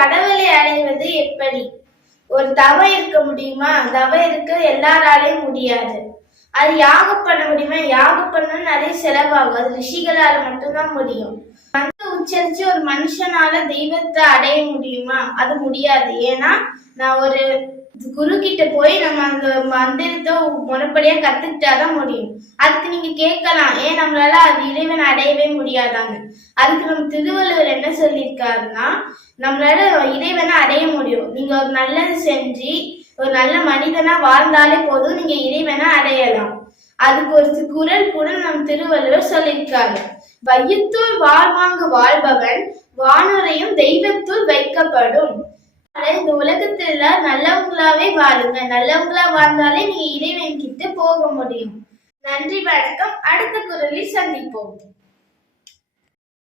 கடவுளை அடைவது எப்படி? ஒரு தவம் இருக்க முடியுமா? தவம் இருக்க எல்லாராலையும் முடியாது. அது யாகம் பண்ண முடியுமா? யாகம் பண்ண நிறைய செலவாகும். அது ரிஷிகளால மட்டும்தான் முடியும். உச்சரிச்சு ஒரு மனுஷனால தெய்வத்தை அடைய முடியுமா? அது முடியாது. ஏன்னா நான் ஒரு குரு கிட்ட போய் நம்ம அந்த மந்திரத்தை முறைப்படியா கத்துக்கிட்டாதான் முடியும். அதுக்கு நீங்க கேட்கலாம், ஏன் நம்மளால அது இறைவன் அடையவே முடியாதாங்க. அதுக்கு நம்ம திருவள்ளுவர் என்ன சொல்லியிருக்காருன்னா, நம்மளால இறைவனை அடைய முடியும். நீங்க ஒரு நல்லது செஞ்சு ஒரு நல்ல மனிதனா வாழ்ந்தாலே போதும், நீங்க இறைவனை அடையலாம். அதுக்கு ஒரு குறள் கூட நம் திருவள்ளுவர் சொல்லியிருக்காரு. வையத்துள் வாழ்வாங்கு வாழ்பவன் வானுரையும் தெய்வத்துள் வைக்கப்படும். இந்த உலகத்துல நல்லவங்களாவே வாழுங்க. நல்லவங்களா வாழ்ந்தாலே நீங்க இறைவன் கிட்ட போக முடியும். நன்றி, வணக்கம். அடுத்த குறளில் சந்திப்போம்.